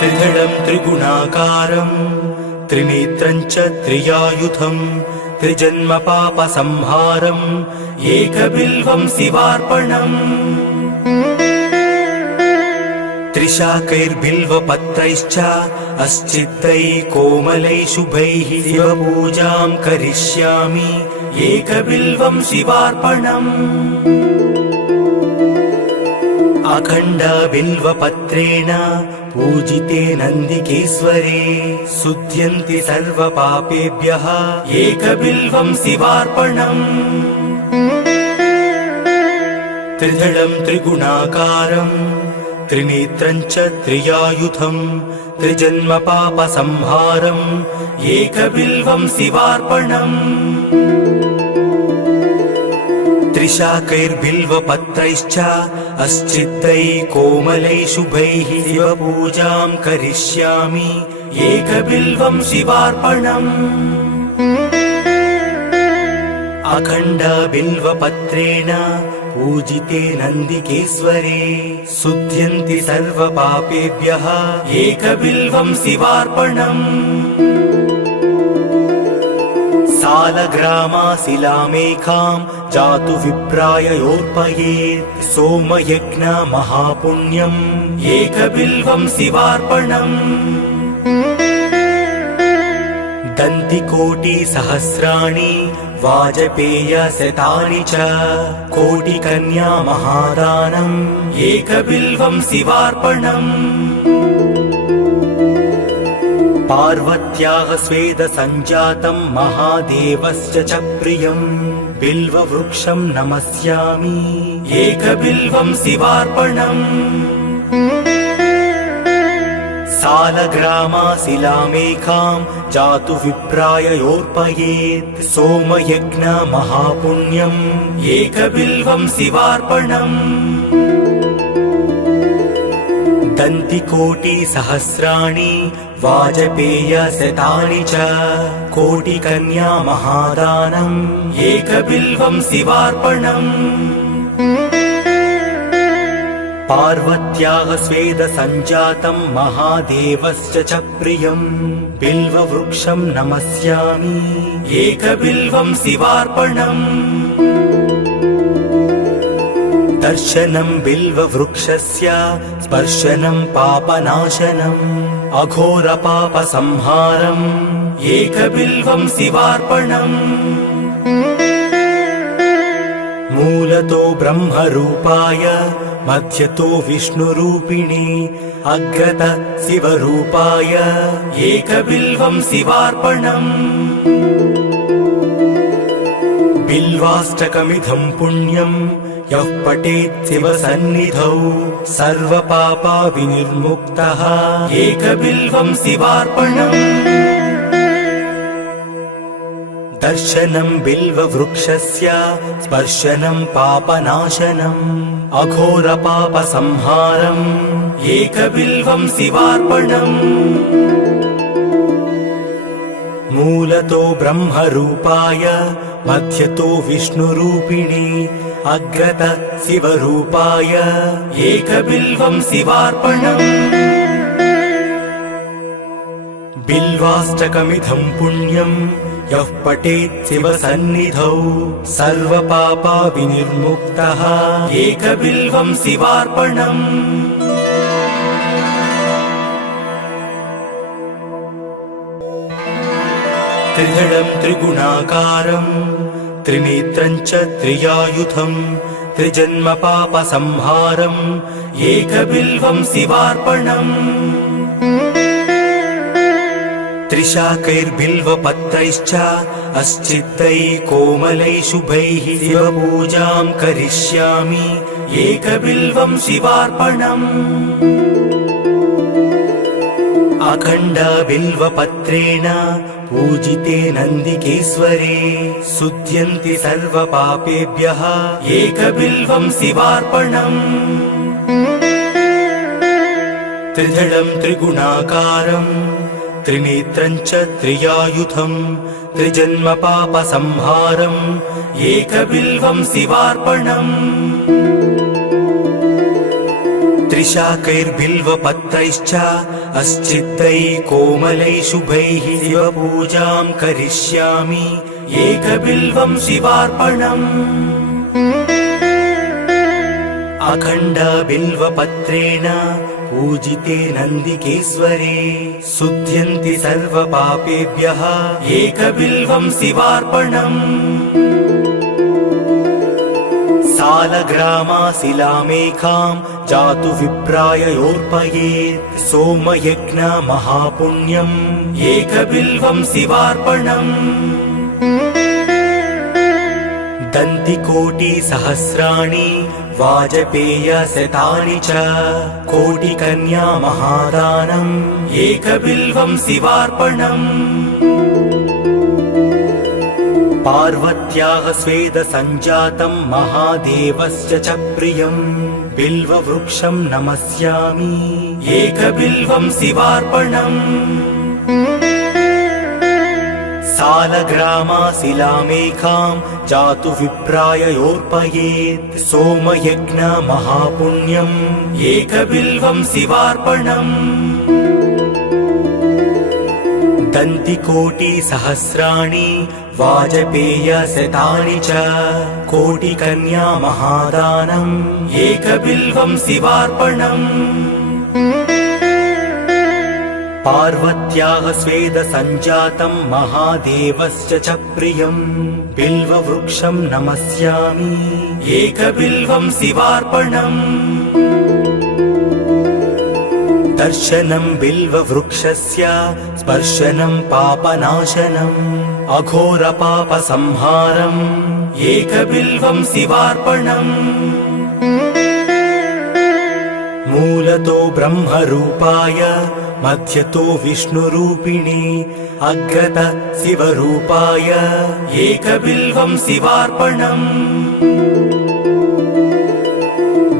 त्रिधडं त्रिगुणाकारं त्रिनेत्रं च त्रियायुधं त्रिजन्म पापसंहारम् एकबिल्वं शिवार्पणम् त्रिशाकैर्बिल्वपत्रैश्च अस्चित्तैः कोमलैः शुभैः शिवपूजां करिष्यामि एकबिल्वं शिवार्पणम् अखण्डबिल्वपत्रेण पूजिते नन्दिकेश्वरे शुध्यन्ति सर्वपापेभ्यः एकबिल्वं शिवार्पणम् त्रिधडं त्रिगुणाकारं त्रिनेत्रं च त्रियायुधं त्रिजन्म पापसंहारम् एकबिल्वं शिवार्पणम् त्रिशाकैर्बिल्वपत्रैश्च अस्चित्तैः कोमलैः शुभैः शिवपूजां करिष्यामि एकबिल्वं शिवार्पणम् अखण्डबिल्वपत्रेण पूजिते नन्दिकेश्वरे शुध्यन्ति सर्वपापेभ्यः एकबिल्वं शिवार्पणम् सालग्रामाशिलामेकां जातु विप्राय योर्पयेत् सोमयज्ञ महापुण्यम् एकबिल्वं शिवार्पणम् दन्तिकोटिसहस्राणि वाजपेयशतानि च कोटिकन्या महादानम् एकबिल्वं शिवार्पणम् पार्वत्याः स्वेदसञ्जातं महादेवस्य च प्रियं बिल्ववृक्षं नमस्यामि एकबिल्वं शिवार्पणम् सालग्रामाशिलामेकां जातु विप्राय योर्पयेत् सोमयज्ञ महापुण्यम् एकबिल्वं शिवार्पणम् दन्तिकोटिसहस्राणि वाजपेयशतानि च कोटिकन्या महादानम् एकबिल्वं शिवार्पणम् पार्वत्याः स्वेदसञ्जातं महादेवस्य च प्रियं बिल्ववृक्षं नमस्यामि एकबिल्वं शिवार्पणम् दर्शनं बिल्ववृक्षस्य स्पर्शनं पापनाशनम् अघोरपापसंहारम् एकबिल्वं शिवार्पणम् मूलतो ब्रह्मरूपाय मध्यतो विष्णुरूपिणे अग्रतः शिवरूपाय एकबिल्वं शिवार्पणम् बिल्वाष्टकमिदं पुण्यं यः पठेत् शिवसन्निधौ सर्वपापविनिर्मुक्तः एकबिल्वं शिवार्पणम् दर्शनं बिल्ववृक्षस्य स्पर्शनं पापनाशनम् अघोरपापसंहारम् एकबिल्वं शिवार्पणम् मूलतो ब्रह्मरूपाय मध्यतो विष्णुरूपिणे अग्रतः शिवरूपाय एकबिल्वं शिवार्पणम् बिल्वाष्टकमिदं पुण्यं यः पठेत् शिवसन्निधौ सर्वपापविनिर्मुक्तः एकबिल्वं शिवार्पणम् त्रिधडं त्रिगुणाकारं त्रिनेत्रं च त्रियायुधं त्रिजन्म पापसंहारम् एकबिल्वं शिवार्पणम् त्रिशाकैर्बिल्वपत्रैश्च अस्चित्तैः कोमलैः शुभैः शिवपूजां करिष्यामि एकबिल्वं शिवार्पणम् अखण्डबिल्वपत्रेण पूजिते नन्दिकेश्वरे शुध्यन्ति सर्वपापेभ्यः एकबिल्वं शिवार्पणम् त्रिधडं त्रिगुणाकारं त्रिनेत्रं च त्रियायुधं त्रिजन्म पापसंहारम् एकबिल्वं शिवार्पणम् त्रिशाकैर्बिल्वपत्रैश्च अस्चित्तैः कोमलैः शुभैः शिवपूजां करिष्यामि एकबिल्वं शिवार्पणम् अखण्डबिल्वपत्रेण पूजिते नन्दिकेश्वरे शुध्यन्ति सर्वपापेभ्यः एकबिल्वं शिवार्पणम् सालग्रामाशिलामेकां जातु विप्राय योर्पयेत् सोमयज्ञ महापुण्यम् एकबिल्वं शिवार्पणम् दन्तिकोटिसहस्राणि वाजपेयशतानि च कोटिकन्या महादानम् एकबिल्वं शिवार्पणम् पार्वत्याः स्वेदसञ्जातं महादेवस्य च प्रियम् बिल्ववृक्षं नमस्यामि एकबिल्वं शिवार्पणम् सालग्रामाशिलामेकां जातु विप्राय योर्पयेत् सोमयज्ञ महापुण्यम् एकबिल्वं शिवार्पणम् दन्तिकोटिसहस्राणि वाजपेयशतानि च कोटिकन्या महादानम् एकबिल्वं शिवार्पणम् पार्वत्याः स्वेदसञ्जातं महादेवस्य च प्रियम् बिल्ववृक्षं नमस्यामि एकबिल्वं शिवार्पणम् दर्शनं बिल्ववृक्षस्य स्पर्शनं पापनाशनम् अघोरपापसंहारम् एकबिल्वं शिवार्पणम् मूलतो ब्रह्मरूपाय मध्यतो विष्णुरूपिणे अग्रतः शिवरूपाय एकबिल्वं शिवार्पणम्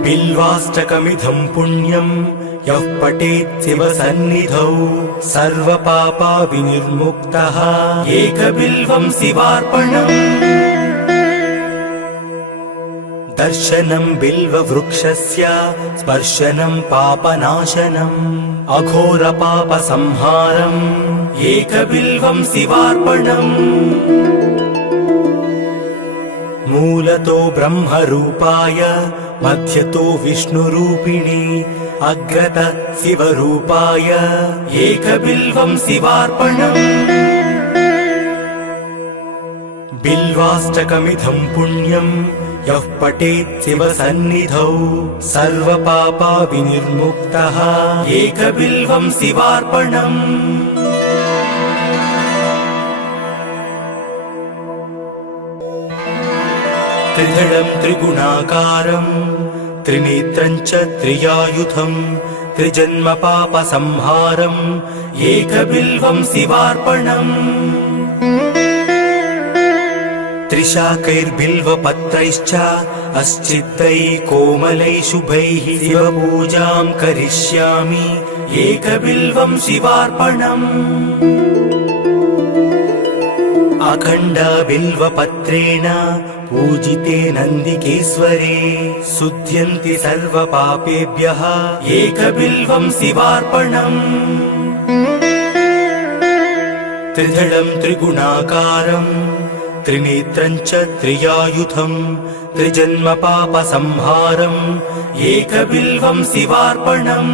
बिल्वाष्टकमिदं पुण्यम् यः पठेत् शिवसन्निधौ सर्वपापा विनिर्मुक्तः एकबिल्वं शिवार्पणम् दर्शनं बिल्ववृक्षस्य स्पर्शनं पापनाशनम् अघोरपापसंहारम् एकबिल्वं शिवार्पणम् मूलतो ब्रह्मरूपाय मध्यतो विष्णुरूपिणे अग्रतः शिवरूपाय एकबिल्वं शिवार्पणम् बिल्वाष्टकमिदं पुण्यम् यः पठेत् शिवसन्निधौ सर्वपापा विनिर्मुक्तः एकबिल्वं शिवार्पणम् त्रिदलं त्रिगुणाकारम् त्रिनेत्रं च त्रियायुधम् त्रिजन्मपापसंहारम् एकबिल्वं शिवार्पणम् त्रिशाकैर्बिल्वपत्रैश्च अस्चित्तैः कोमलैः शुभैः शिवपूजां करिष्यामि एकबिल्वं शिवार्पणम् अखण्डबिल्वपत्रेण पूजिते नन्दिकेश्वरे शुध्यन्ति सर्वपापेभ्यः एकबिल्वं शिवार्पणम् त्रिदलं त्रिगुणाकारम् त्रिनेत्रं च त्रियायुधम् त्रिजन्मपापसंहारम् एकबिल्वं शिवार्पणम्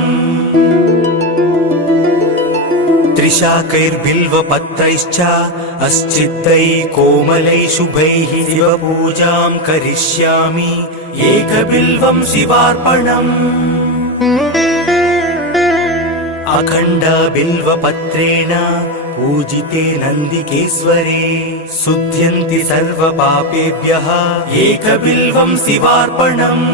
त्रिशाकैर्बिल्वपत्रैश्च अस्चित्तैः कोमलैः शुभैः शिवपूजां करिष्यामि एकबिल्वं शिवार्पणम् अखण्डबिल्वपत्रेण पूजिते नन्दिकेश्वरे शुध्यन्ति सर्वपापेभ्यः एकबिल्वं शिवार्पणम्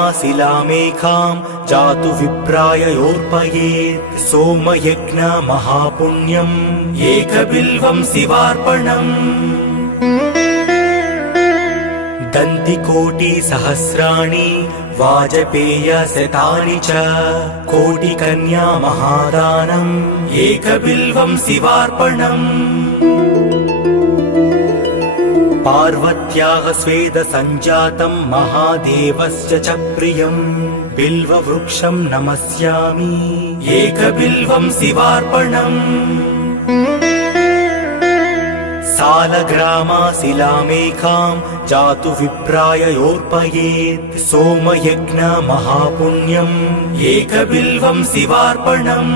सालग्रामाशिलामेकां जातु विप्राय योर्पयेत् सोमयज्ञ महापुण्यम् एकबिल्वं शिवार्पणम् दन्तिकोटिसहस्राणि वाजपेयशतानि च कोटिकन्या महादानम् एकबिल्वं शिवार्पणम् पार्वत्याः स्वेदसञ्जातं महादेवस्य च प्रियं बिल्ववृक्षं नमस्यामि एकबिल्वं शिवार्पणम् सालग्रामाशिलामेकां जातु विप्राय योर्पयेत् सोमयज्ञ महापुण्यम् एकबिल्वं शिवार्पणम्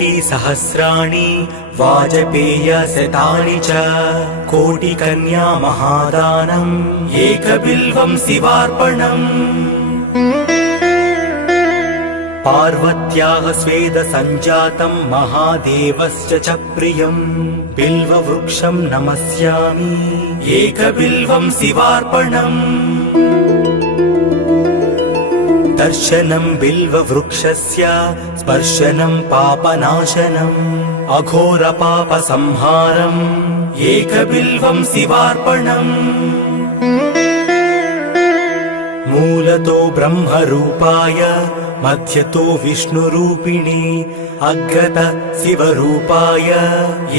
दन्तिकोटिसहस्राणि वाजपेयशतानि च कोटिकन्या महादानम् एकबिल्वं शिवार्पणम् पार्वत्याः स्वेदसञ्जातं महादेवस्य च प्रियं बिल्ववृक्षं नमस्यामि एकबिल्वं शिवार्पणम् दर्शनं बिल्ववृक्षस्य स्पर्शनं पापनाशनम् अघोरपापसंहारम् एकबिल्वं शिवार्पणम् मूलतो ब्रह्मरूपाय मध्यतो विष्णुरूपिणे अग्रत शिवरूपाय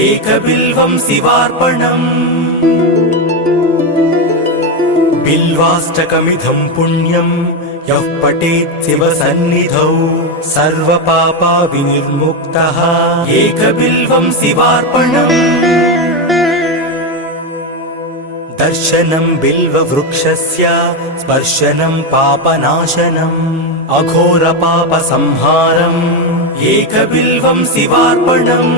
एकबिल्वं शिवार्पणम् बिल्वाष्टकमिदं पुण्यं यः पठेत् शिवसन्निधौ सर्वपापविनिर्मुक्तः एकबिल्वं शिवार्पणम् दर्शनं बिल्ववृक्षस्य स्पर्शनं पापनाशनम् अघोरपापसंहारम् एकबिल्वं शिवार्पणम्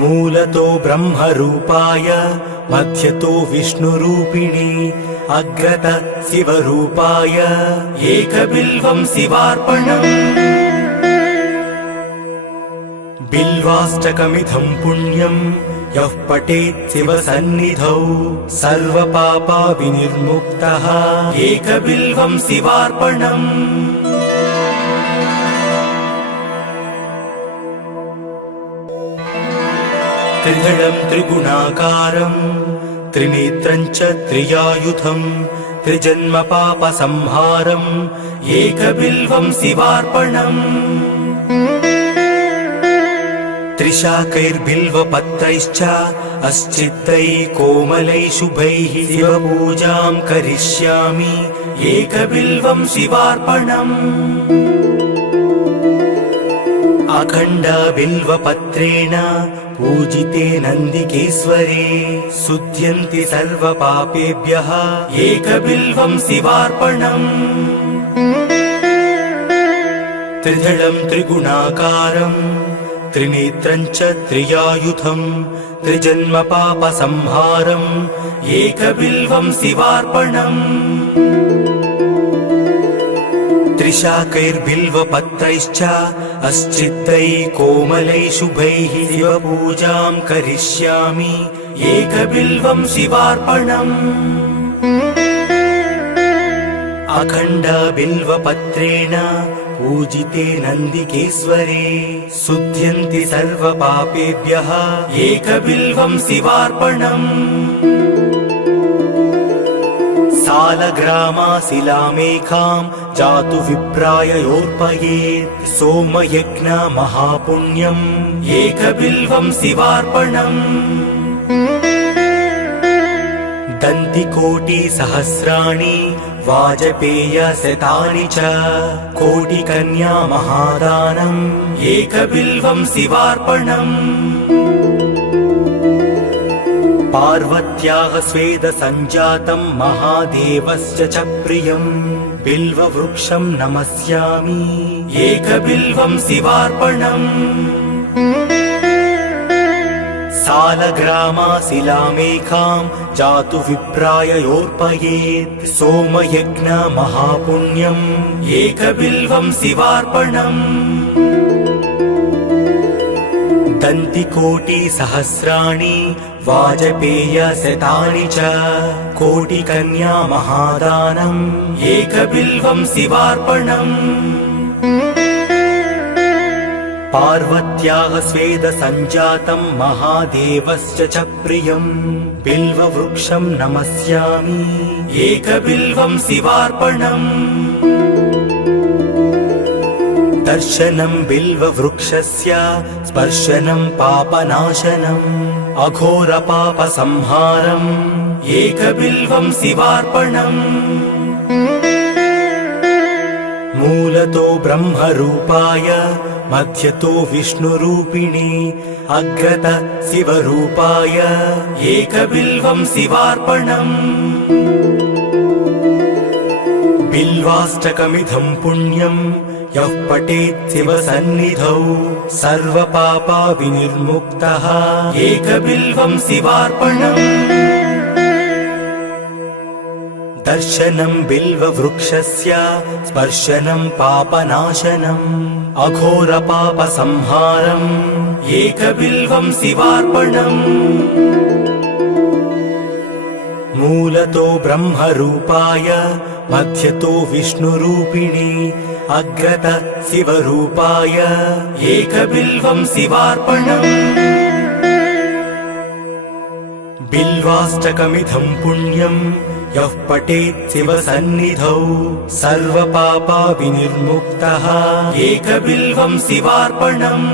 मूलतो ब्रह्मरूपाय मध्यतो विष्णुरूपिणे अग्रत शिवरूपाय एकबिल्वं शिवार्पणम् बिल्वाष्टकमिदं पुण्यं यः पठेत् शिवसन्निधौ सर्वपापविनिर्मुक्तः एकबिल्वं शिवार्पणम् त्रिदलं त्रिगुणाकारं त्रिनेत्रं च त्रियायुधं त्रिजन्मपापसंहारम् एकबिल्वं शिवार्पणम् त्रिशाकैर्बिल्वपत्रैश्च अस्चित्तैः कोमलैः शुभैः शिवपूजां करिष्यामि एकबिल्वं शिवार्पणम् अखण्डबिल्वपत्रेण पूजिते नन्दिकेश्वरे शुध्यन्ति सर्वपापेभ्यः एकबिल्वं शिवार्पणम् त्रिदलं त्रिगुणाकारं त्रिनेत्रं च त्रियायुधं त्रिजन्मपापसंहारम् एकबिल्वं शिवार्पणम् त्रिशाकैर्बिल्वपत्रैश्च अस्चित्तैः कोमलैः शुभैः शिवपूजां करिष्यामि एकबिल्वं शिवार्पणम् अखण्डबिल्वपत्रेण पूजिते नन्दिकेश्वरे शुध्यन्ति सर्वपापेभ्यः एकबिल्वं शिवार्पणम् सालग्रामाशिलामेकां जातु विप्राय योर्पयेत् सोमयज्ञ महापुण्यम् एकबिल्वं शिवार्पणम् दन्तिकोटिसहस्राणि वाजपेयशतानि च कोटिकन्या महादानम् एकबिल्वं शिवार्पणम् पार्वत्याः स्वेदसञ्जातं महादेवस्य च प्रियं बिल्ववृक्षं नमस्यामि एकबिल्वं शिवार्पणम् सालग्रामाशिलामेकां जातु विप्राय योर्पयेत् सोमयज्ञ महापुण्यम् एकबिल्वं शिवार्पणम् दन्तिकोटिसहस्राणि वाजपेयशतानि च कोटिकन्या महादानम् एकबिल्वं शिवार्पणम् पार्वत्याः स्वेदसञ्जातं महादेवस्य च प्रियं बिल्ववृक्षं नमस्यामि एकबिल्वं शिवार्पणम् दर्शनं बिल्ववृक्षस्य स्पर्शनं पापनाशनम् अघोरपापसंहारम् एकबिल्वं शिवार्पणम् मूलतो ब्रह्मरूपाय मध्यतो विष्णुरूपिणी अग्रत शिवरूपाय एकबिल्वं शिवार्पणम् बिल्वाष्टकमिदं पुण्यं यः पठेत् शिवसन्निधौ सर्वपापा विनिर्मुक्तः एकबिल्वं शिवार्पणम् दर्शनं बिल्ववृक्षस्य स्पर्शनं पापनाशनम् अघोरपापसंहारम् एकबिल्वं शिवार्पणम् मूलतो ब्रह्मरूपाय मध्यतो विष्णुरूपिणी अग्रत शिवरूपाय एकबिल्वं शिवार्पणम् बिल्वाष्टकमिदं पुण्यं यः पठेत् शिवसन्निधौ सर्वपापा विनिर्मुक्तः एकबिल्वं शिवार्पणम्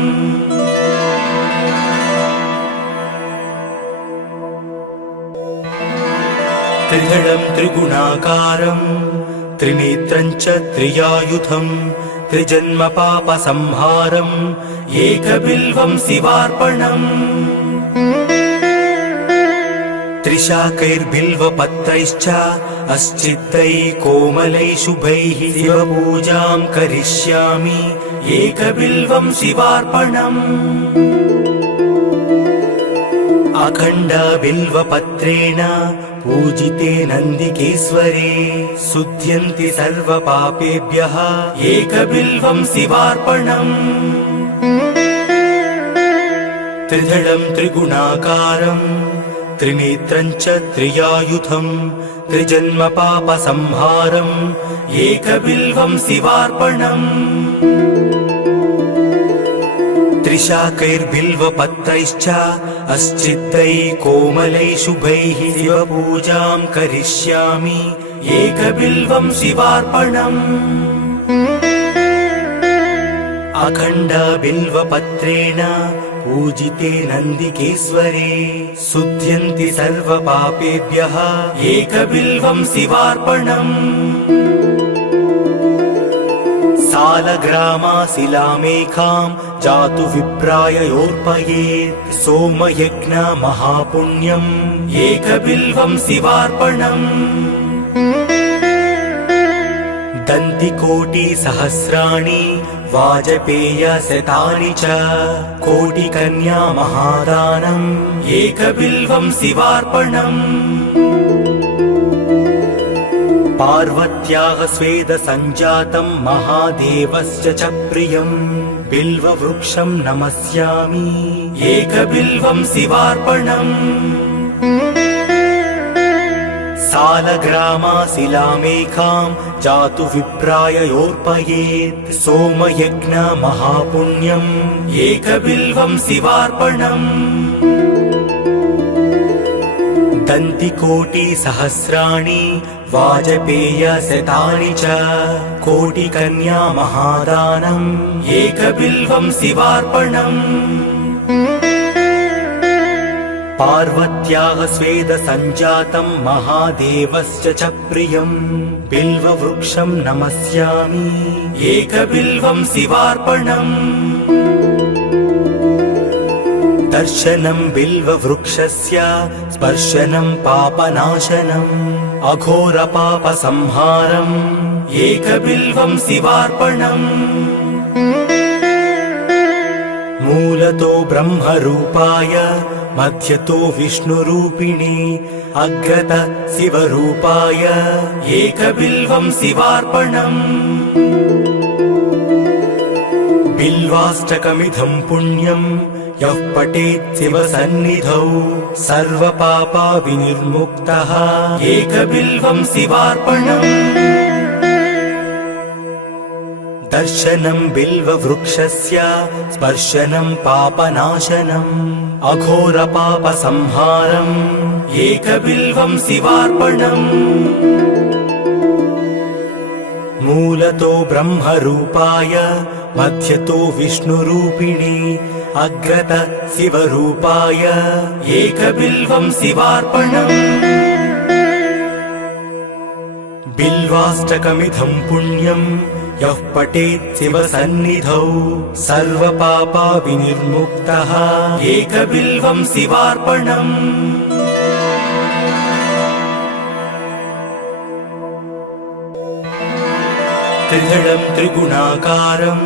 त्रिदलं त्रिगुणाकारं त्रिनेत्रं च त्रियायुधं त्रिजन्मपापसंहारम् एकबिल्वं शिवार्पणम् त्रिशाकैर्बिल्वपत्रैश्च अस्चिद्दैः कोमलैः शुभैः शिवपूजां करिष्यामि एकबिल्वं शिवार्पणम् अखण्डबिल्वपत्रेण पूजिते नन्दिकेश्वरे शुध्यन्ति सर्वपापेभ्यः एकबिल्वं शिवार्पणम् त्रिदलं त्रिगुणाकारं त्रिनेत्रं च त्रियायुधं त्रिजन्मपापसंहारम् एकबिल्वं शिवार्पणम् त्रिशाकैर्बिल्वपत्रैश्च अस्चिद्दैः कोमलैः शुभैः शिवपूजां करिष्यामि एकबिल्वं शिवार्पणम् अखण्डबिल्वपत्रेण पूजिते नन्दिकेश्वरे शुध्यन्ति सर्वपापेभ्यः एकबिल्वं शिवार्पणम् सालग्रामाशिलामेकां जातु विप्राय योर्पयेत् सोमयज्ञ महापुण्यम् एकबिल्वं शिवार्पणम् दन्तिकोटिसहस्राणि वाजपेयशतानि च कोटिकन्या महादानम् एकबिल्वं शिवार्पणम् पार्वत्याः स्वेदसञ्जातं महादेवस्य च प्रियं बिल्ववृक्षं नमस्यामि एकबिल्वं शिवार्पणम् सालग्रामाशिलामेकां जातु विप्राय योर्पयेत् सोमयज्ञ महापुण्यम् एकबिल्वं शिवार्पणम् दन्तिकोटिसहस्राणि वाजपेयशतानि च कोटिकन्या महादानम् एकबिल्वं शिवार्पणम् पार्वत्याः स्वेदसञ्जातं महादेवस्य च प्रियं बिल्ववृक्षं नमस्यामि एकबिल्वं शिवार्पणम् दर्शनं बिल्ववृक्षस्य स्पर्शनं पापनाशनम् अघोरपापसंहारम् एकबिल्वं शिवार्पणम् मूलतो ब्रह्मरूपाय मध्यतो विष्णुरूपिणी अग्रत शिवरूपाय एकबिल्वं शिवार्पणम् बिल्वाष्टकमिदं पुण्यं यः पठेत् शिवसन्निधौ सर्वपापा विनिर्मुक्तः एकबिल्वं शिवार्पणम् दर्शनं बिल्ववृक्षस्य स्पर्शनं पापनाशनम् अघोरपापसंहारम् एकबिल्वं शिवार्पणम् मूलतो ब्रह्मरूपाय मध्यतो विष्णुरूपिणी अग्रत शिवरूपाय एकबिल्वं शिवार्पणम् बिल्वाष्टकमिदं पुण्यं यः पठेत् शिवसन्निधौ सर्वपापा विनिर्मुक्तः एकबिल्वं शिवार्पणम् त्रिदलं त्रिगुणाकारं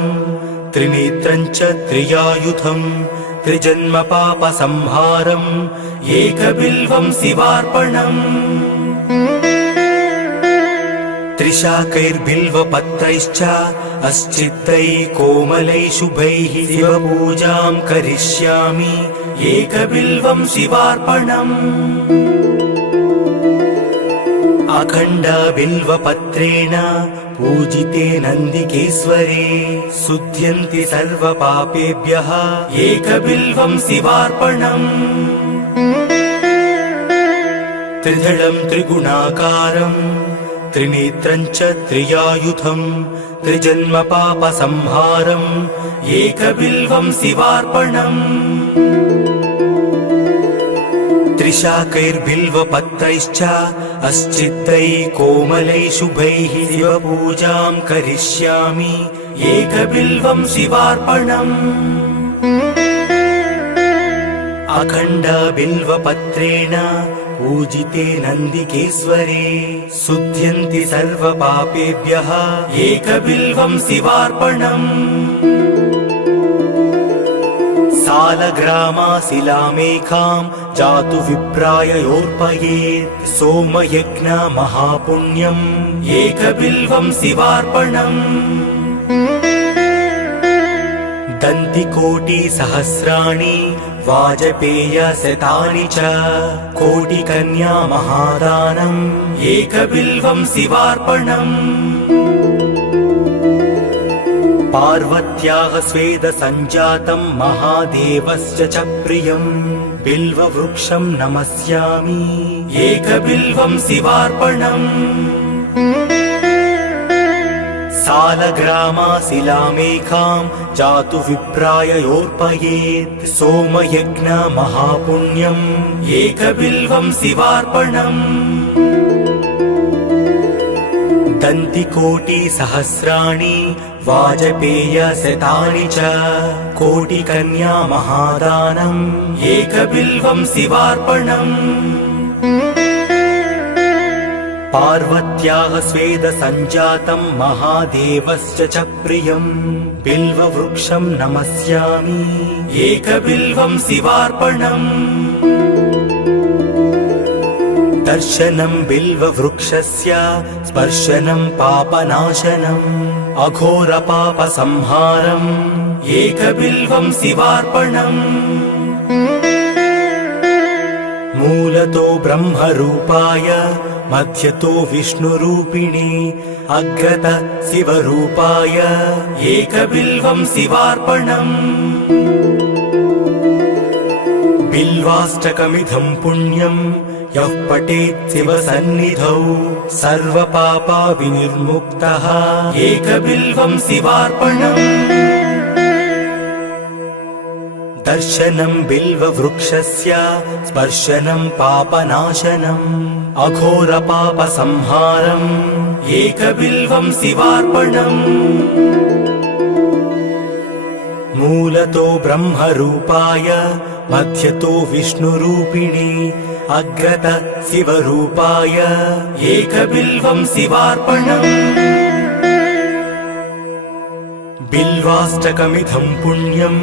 त्रिनेत्रं च त्रियायुधं त्रिजन्मपापसंहारम् एकबिल्वं शिवार्पणम् त्रिशाकैर्बिल्वपत्रैश्च अस्चित्तैः कोमलैः शुभैः शिवपूजां करिष्यामि एकबिल्वं शिवार्पणम् अखण्डबिल्वपत्रेण पूजिते नन्दिकेश्वरे शुध्यन्ति सर्वपापेभ्यः एकबिल्वं शिवार्पणम् त्रिदलं त्रिगुणाकारं त्रिनेत्रं च त्रियायुधं त्रिजन्मपापसंहारम् एकबिल्वं शिवार्पणम् त्रिशाकैर्बिल्वपत्रैश्च अस्चित्तैः कोमलैः शुभैः शिवपूजां करिष्यामि एकबिल्वं शिवार्पणम् अखण्डबिल्वपत्रेण पूजिते नन्दिकेश्वरे शुध्यन्ति सर्वपापेभ्यः एकबिल्वं शिवार्पणम् सालग्रामाशिलामेकां जातु विप्राय योर्पयेत् सोमयज्ञ महापुण्यम् एकबिल्वं शिवार्पणम् दन्तिकोटिसहस्राणि वाजपेयशतानि च कोटिकन्या महादानम् एकबिल्वं शिवार्पणम् पार्वत्याः स्वेदसञ्जातं महादेवस्य च प्रियं बिल्ववृक्षं नमस्यामि एकबिल्वं शिवार्पणम् सालग्रामाशिलामेकां जातु विप्राय योर्पयेत् सोमयज्ञ महापुण्यम् एकबिल्वं शिवार्पणम् दन्तिकोटिसहस्राणि वाजपेयशतानि च कोटिकन्या महादानम् एकबिल्वं शिवार्पणम् पार्वत्याः स्वेदसञ्जातं महादेवस्य च प्रियं बिल्ववृक्षं नमस्यामि एकबिल्वं शिवार्पणम् दर्शनं बिल्ववृक्षस्य स्पर्शनं पापनाशनम् अघोरपापसंहारम् एकबिल्वं शिवार्पणम् मूलतो ब्रह्मरूपाय मध्यतो विष्णुरूपिणी अग्रत शिवरूपाय एकबिल्वं शिवार्पणम् बिल्वाष्टकमिदं पुण्यं यः पठेत् शिवसन्निधौ सर्वपापा विनिर्मुक्तः एकबिल्वं शिवार्पणम् दर्शनं बिल्ववृक्षस्य स्पर्शनं पापनाशनम् अघोरपापसंहारम् एकबिल्वं शिवार्पणम् मूलतो ब्रह्मरूपाय मध्यतो विष्णुरूपिणी अग्रत शिवरूपाय एकबिल्वं शिवार्पणम् बिल्वाष्टकमिदं पुण्यं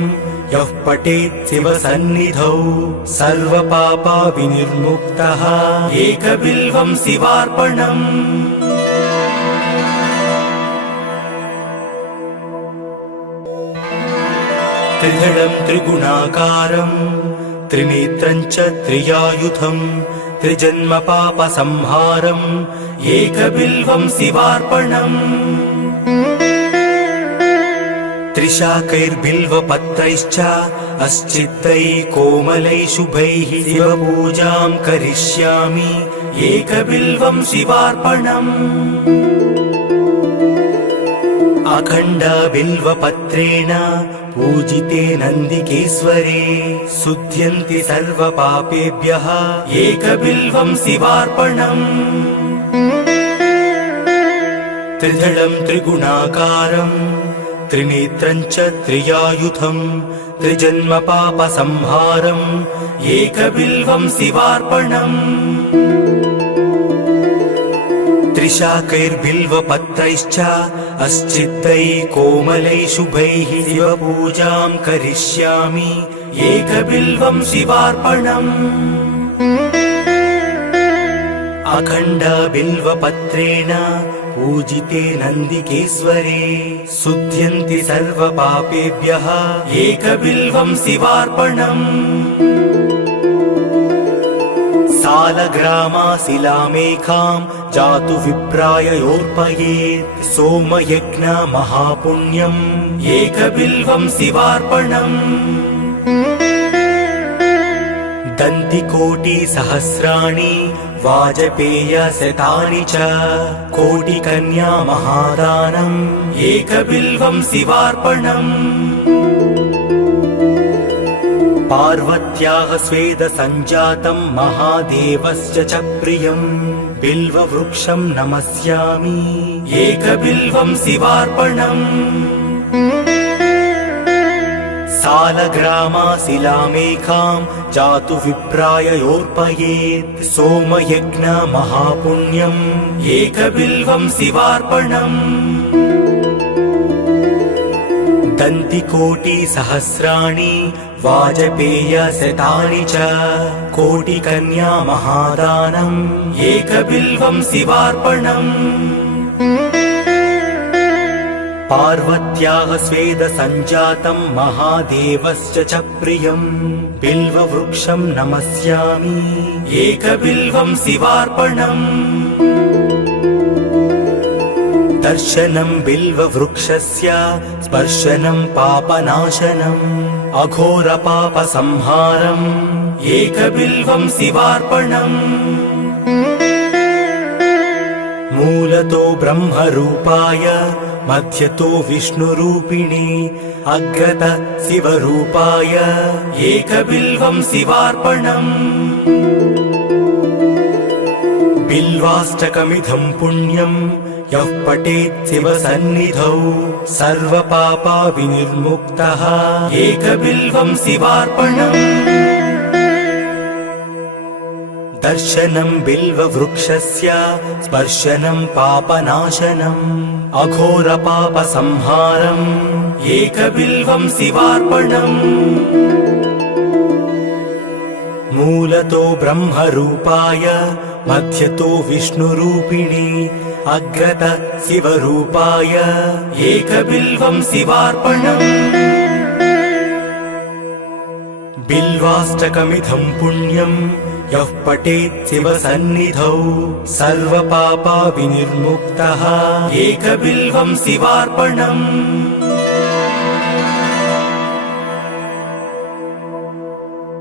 यः पठेत् शिवसन्निधौ सर्वपापा विनिर्मुक्तः एकबिल्वं शिवार्पणम् त्रिदलं त्रिगुणाकारं त्रिनेत्रं च त्रियायुधं त्रिजन्मपापसंहारम् एकबिल्वं शिवार्पणम् त्रिशाकैर्बिल्वपत्रैश्च अस्चित्तैः कोमलैः शुभैः शिवपूजां करिष्यामि एकबिल्वं शिवार्पणम् अखण्ड बिल्वपत्रेण पूजिते नन्दिकेश्वरे शुध्यन्ति सर्वपापेभ्यः एकबिल्वं शिवार्पणम् त्रिदलं त्रिगुणाकारं त्रिनेत्रं च त्रियायुधं त्रिजन्म पापसंहारम् एकबिल्वं शिवार्पणम् त्रिशाकैर्बिल्वपत्रैश्च अस्चित्तैः कोमलैः शुभैः शिवपूजां करिष्यामि एकबिल्वं शिवार्पणम् अखण्ड बिल्वपत्रेण पूजिते नन्दिकेश्वरे शुध्यन्ति सर्वपापेभ्यः एकबिल्वं शिवार्पणम् सालग्रामाशिलामेकां जातु विप्राय योर्पयेत् सोमयज्ञ महापुण्यम् एकबिल्वं शिवार्पणम् दन्तिकोटिसहस्राणि वाजपेयशतानि च कोटिकन्या महादानम् एकबिल्वं शिवार्पणम् पार्वत्याः स्वेदसञ्जातं महादेवस्य च प्रियम् बिल्ववृक्षं नमस्यामि एकबिल्वं शिवार्पणम् सालग्रामाशिलामेकां जातु विप्राय योर्पयेत् सोमयज्ञ महापुण्यम् एकबिल्वं शिवार्पणम् दन्तिकोटिसहस्राणि वाजपेयशतानि च कोटिकन्या महादानम् एकबिल्वं शिवार्पणम् पार्वत्याः स्वेदसञ्जातं महादेवस्य च प्रियम् बिल्ववृक्षं नमस्यामि एकबिल्वं शिवार्पणम् दर्शनं बिल्ववृक्षस्य स्पर्शनं पापनाशनम् अघोरपापसंहारम् एकबिल्वं शिवार्पणम् मूलतो ब्रह्मरूपाय मध्यतो विष्णुरूपिणे अग्रत शिवरूपाय एकबिल्वं शिवार्पणम् बिल्वाष्टकमिदं पुण्यम् यः पठेत् शिवसन्निधौ सर्वपापा विनिर्मुक्तः एकबिल्वं शिवार्पणम् दर्शनं बिल्ववृक्षस्य स्पर्शनं पापनाशनम् अघोरपापसंहारम् एकबिल्वं शिवार्पणम् मूलतो ब्रह्मरूपाय मध्यतो विष्णुरूपिणे अग्रत शिवरूपाय एकबिल्वं शिवार्पणम् बिल्वाष्टकमिदं पुण्यम् यः पठेत् शिवसन्निधौ सर्वपापा विनिर्मुक्तः एकबिल्वं शिवार्पणम्